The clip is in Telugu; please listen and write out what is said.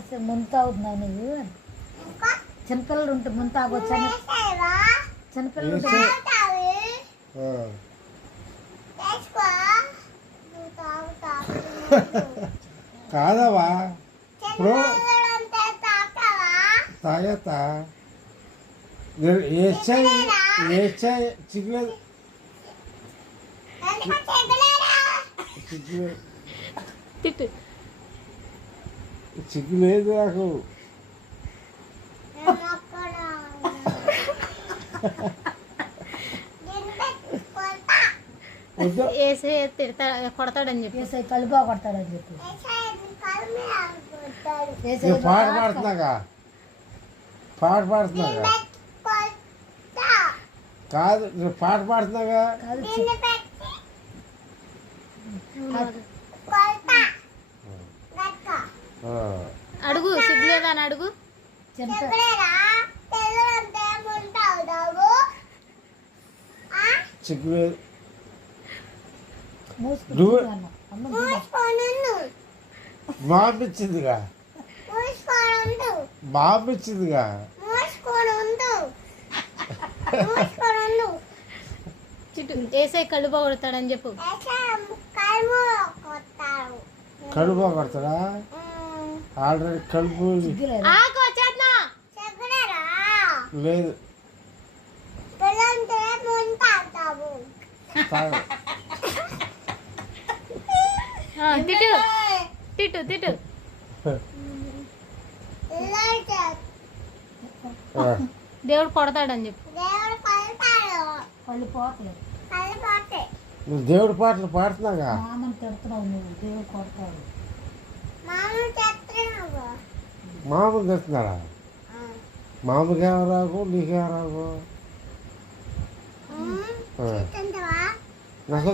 వేస్తే ముంత అవుతుందా నువ్వు చిన్నపిల్లలు ఉంటే ముంత ఆగొచ్చా చిన్నపిల్లలు కాదవా ఇప్పుడు తాగేతా ఏడ్చాయి చిక్కులేదు తిట్టు చిక్కులేదు నాకు వేసే తిడతా కొడతాడని చెప్పి వేసే కలుపు కొడతాడని చెప్పి పాట పాడుతున్నాగా పాట పాడుతున్నాగా కాదు నేను పాట పాడుతున్నాగా అడుగు సిగ్గులేదా అని అడుగు చిక్కులేదు బాబిచ్చిందిగా బాబిచ్చిందిగా చిట్టు వేసే కళ్ళు కొడతాడని చెప్పు కడుపు కొడతాడా ఆల్రెడీ కడుపు లేదు తిట్టు తిట్టు తిట్టు దేవుడు కొడతాడని చెప్పు కళ్ళు పోతలేదు నువ్వు దేవుడి పాటలు పాడుతున్నాగా మామని తిడుతున్నావు నువ్వు దేవుడు కొడతాడు మామూలు తెస్తున్నాడా మామూలుగా ఎవరాకు నీకెవరాకు నాకు